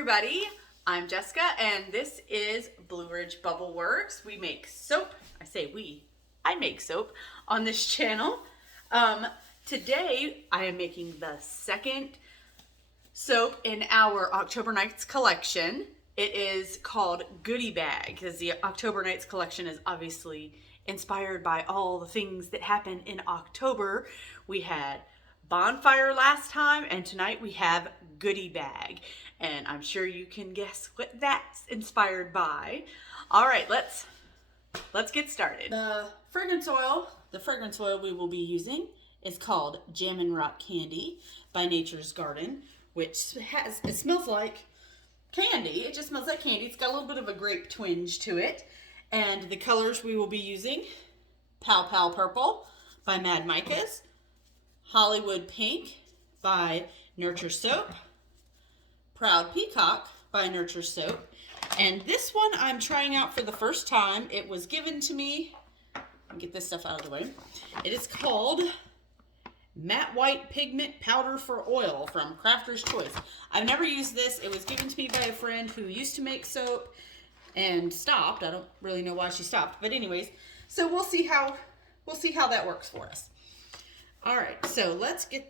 everybody, I'm Jessica and this is Blue Ridge Bubble Works. We make soap. I say we. I make soap on this channel. Today I am making the second soap in our October Nights collection. It is called Goodie Bag because the October Nights collection is obviously inspired by all the things that happen in October. We had bonfire last time and tonight we have Goodie Bag, and I'm sure you can guess what that's inspired by. All right, let's get started. The fragrance oil we will be using is called Jammin' Rock Candy by Nature's Garden, which it smells like candy. It just smells like candy. It's got a little bit of a grape twinge to it. And the colors we will be using: Pow Pow Purple by Mad Micas, Hollywood Pink by Nurture Soap, Proud Peacock by Nurture Soap, and this one I'm trying out for the first time. It was given to me. Let me get this stuff out of the way. It is called Matte White Pigment Powder for Oil from Crafter's Choice. I've never used this. It was given to me by a friend who used to make soap and stopped. I don't really know why she stopped, but anyways, so we'll see how that works for us. All right, so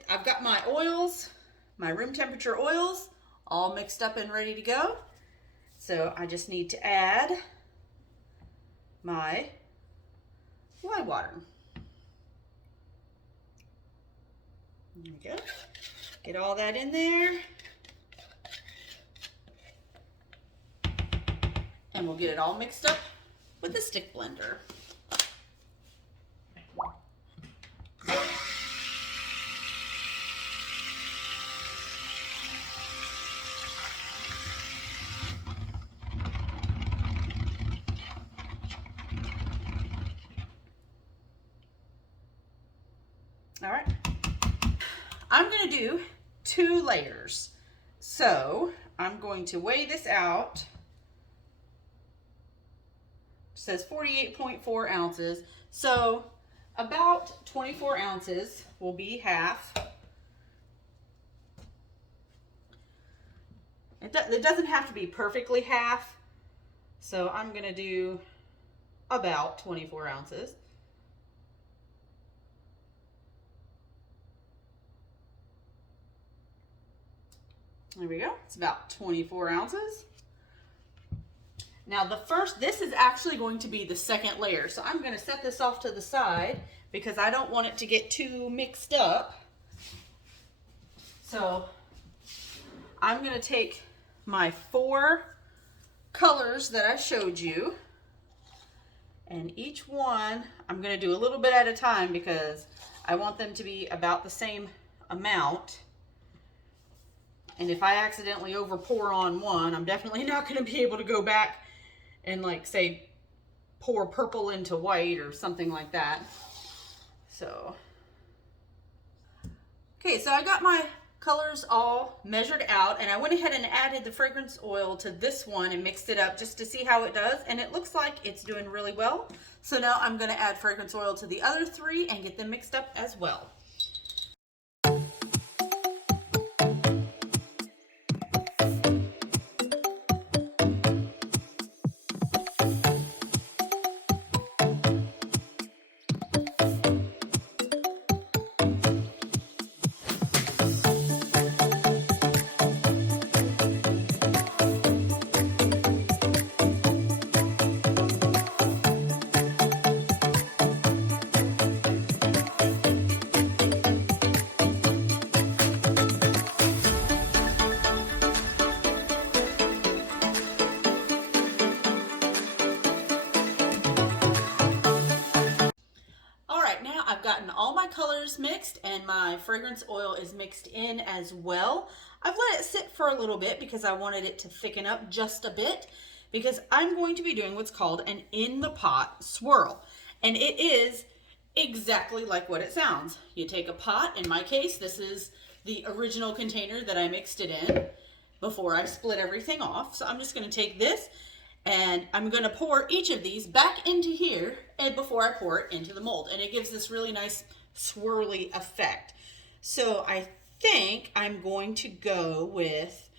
I've got my oils, my room temperature oils, all mixed up and ready to go. So I just need to add my lye water. There we go. Get all that in there. And we'll get it all mixed up with the stick blender. All right, I'm going to do 2 layers. So I'm going to weigh this out. It says 48.4 ounces. So about 24 ounces will be half. It doesn't have to be perfectly half. So I'm going to do about 24 ounces. There we go. It's about 24 ounces. Now this is actually going to be the second layer. So I'm going to set this off to the side because I don't want it to get too mixed up. So I'm going to take my 4 colors that I showed you, and each one I'm going to do a little bit at a time because I want them to be about the same amount. And if I accidentally over pour on one, I'm definitely not going to be able to go back and, like, say, pour purple into white or something like that. So, okay, so I got my colors all measured out, and I went ahead and added the fragrance oil to this one and mixed it up just to see how it does, and it looks like it's doing really well. So now I'm going to add fragrance oil to the other 3 and get them mixed up as well. I've gotten all my colors mixed and my fragrance oil is mixed in as well. I've let it sit for a little bit because I wanted it to thicken up just a bit, because I'm going to be doing what's called an in the pot swirl. And it is exactly like what it sounds. You take a pot, in my case, this is the original container that I mixed it in before I split everything off. So I'm just going to take this and I'm going to pour each of these back into here and before I pour it into the mold, and it gives this really nice swirly effect. So I think I'm going to go with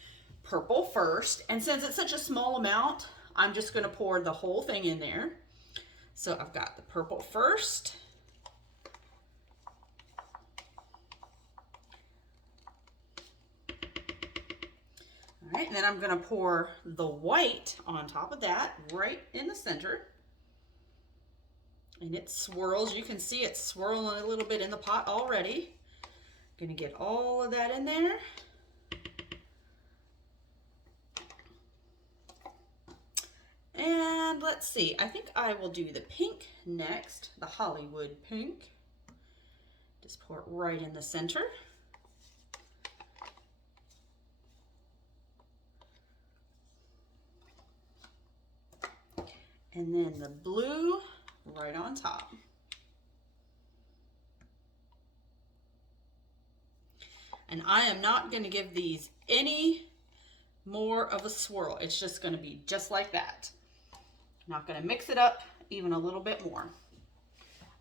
purple first. And since it's such a small amount, I'm just going to pour the whole thing in there. So I've got the purple first. All right, and then I'm going to pour the white on top of that, right in the center. And it swirls. You can see it swirling a little bit in the pot already. Going to get all of that in there. And let's see, I think I will do the pink next, the Hollywood pink. Just pour it right in the center. And then the blue right on top. And I am not going to give these any more of a swirl. It's just going to be just like that. I'm not going to mix it up even a little bit more.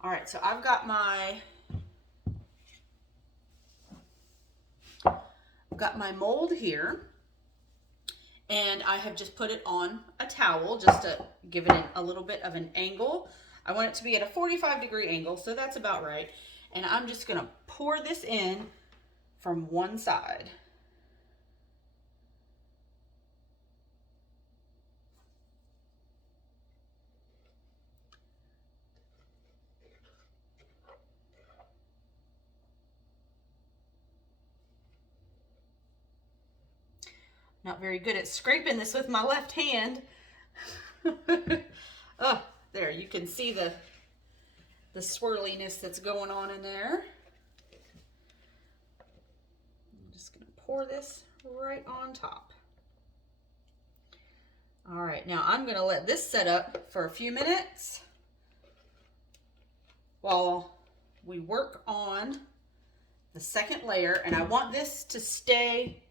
All right, so I've got my mold here. And I have just put it on a towel just to give it a little bit of an angle. I want it to be at a 45-degree angle, so that's about right. And I'm just gonna pour this in from one side. Not very good at scraping this with my left hand. Oh, there, you can see the swirliness that's going on in there. I'm just going to pour this right on top. All right, now I'm going to let this set up for a few minutes while we work on the second layer, and I want this to stay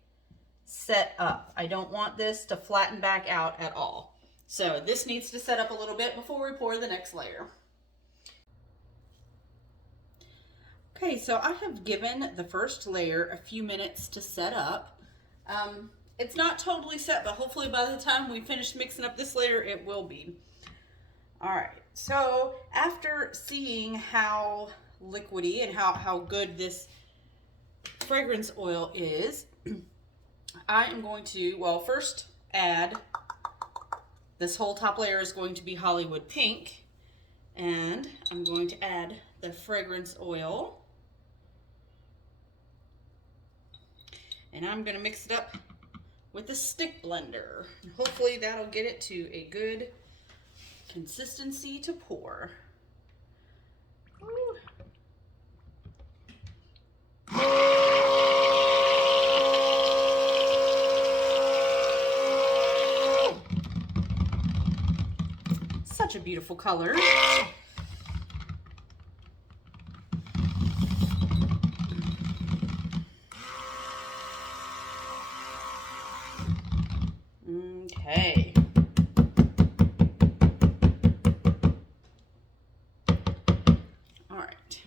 set up. I don't want this to flatten back out at all. So this needs to set up a little bit before we pour the next layer. Okay, so I have given the first layer a few minutes to set up. It's not totally set, but hopefully by the time we finish mixing up this layer, it will be. All right, so after seeing how liquidy and how good this fragrance oil is, I am going to, well, first add, this whole top layer is going to be Hollywood pink, and I'm going to add the fragrance oil, and I'm going to mix it up with a stick blender. Hopefully that'll get it to a good consistency to pour. Ooh. Such a beautiful color. Okay. All right.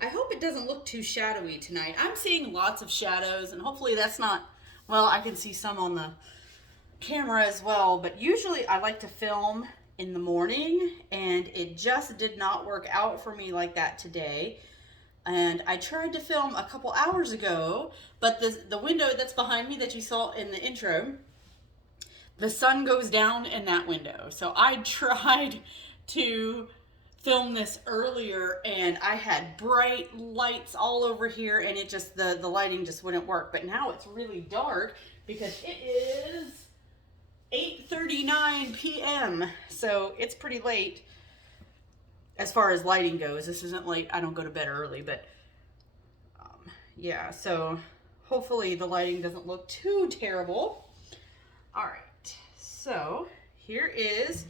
I hope it doesn't look too shadowy tonight. I'm seeing lots of shadows, and hopefully that's not, well, I can see some on the camera as well, but usually I like to film in the morning, and it just did not work out for me like that today. And I tried to film a couple hours ago, but the window that's behind me that you saw in the intro, the sun goes down in that window. So I tried to film this earlier, and I had bright lights all over here, and it just, the lighting just wouldn't work. But now it's really dark because it is 8:39 p.m. So it's pretty late as far as lighting goes. This isn't late. I don't go to bed early, but yeah, so hopefully the lighting doesn't look too terrible. All right, so here is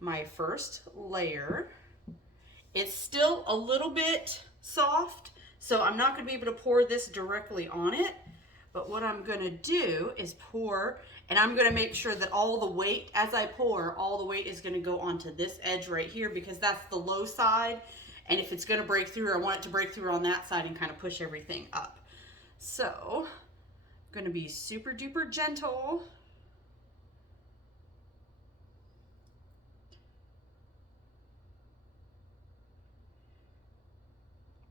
my first layer. It's still a little bit soft, so I'm not going to be able to pour this directly on it, but what I'm going to do is pour, and I'm going to make sure that all the weight, as I pour, all the weight is going to go onto this edge right here, because that's the low side, and if it's going to break through, I want it to break through on that side and kind of push everything up. So I'm going to be super duper gentle.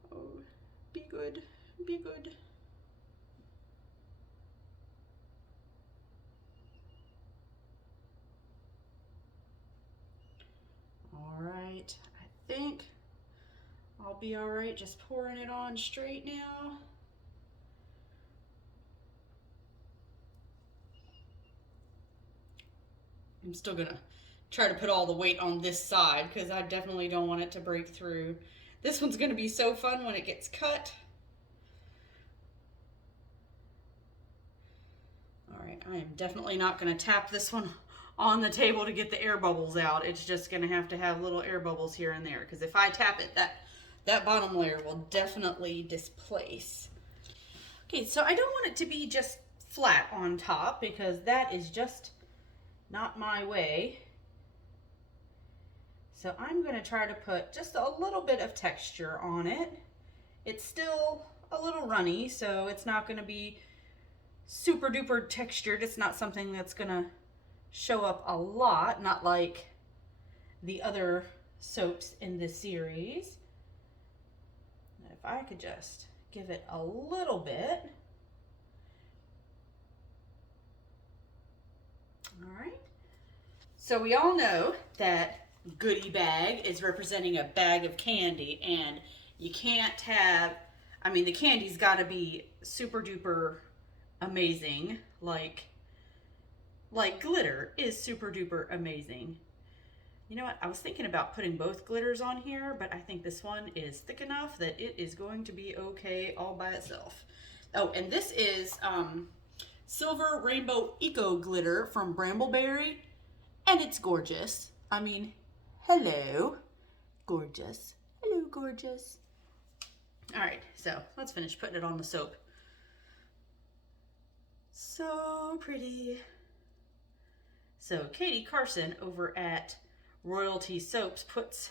Oh, be good, be good. All right, I think I'll be all right just pouring it on straight now. I'm still gonna try to put all the weight on this side because I definitely don't want it to break through. This one's gonna be so fun when it gets cut. All right, I am definitely not gonna tap this one on the table to get the air bubbles out. It's just gonna have to have little air bubbles here and there because if I tap it, that bottom layer will definitely displace. Okay, so I don't want it to be just flat on top because that is just not my way. So I'm going to try to put just a little bit of texture on it. It's still a little runny, so it's not going to be super duper textured. It's not something that's going to show up a lot, not like the other soaps in this series. If I could just give it a little bit. All right. So we all know that Goodie Bag is representing a bag of candy, and you can't have, I mean, the candy's got to be super duper amazing, like glitter is super duper amazing. You know what, I was thinking about putting both glitters on here, but I think this one is thick enough that it is going to be okay all by itself. Oh, and this is Silver Rainbow Eco Glitter from Brambleberry, and it's gorgeous. I mean, hello, gorgeous. Hello, gorgeous. All right, so let's finish putting it on the soap. So pretty. So Katie Carson over at Royalty Soaps puts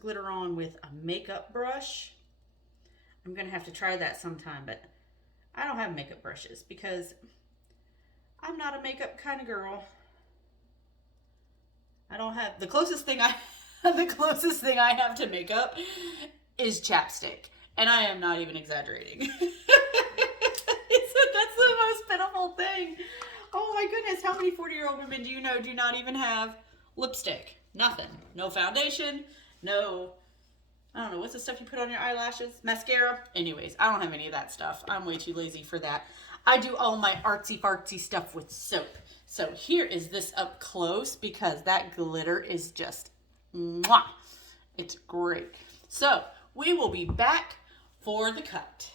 glitter on with a makeup brush. I'm gonna have to try that sometime, but I don't have makeup brushes because I'm not a makeup kind of girl. I don't have the closest thing I have to makeup is chapstick, and I am not even exaggerating. That's the most pitiful thing. Oh my goodness, how many 40-year-old women do you know do not even have lipstick? Nothing. No foundation, no, I don't know, what's the stuff you put on your eyelashes? Mascara? Anyways, I don't have any of that stuff. I'm way too lazy for that. I do all my artsy fartsy stuff with soap. So here is this up close because that glitter is just, mwah. It's great. So we will be back for the cut.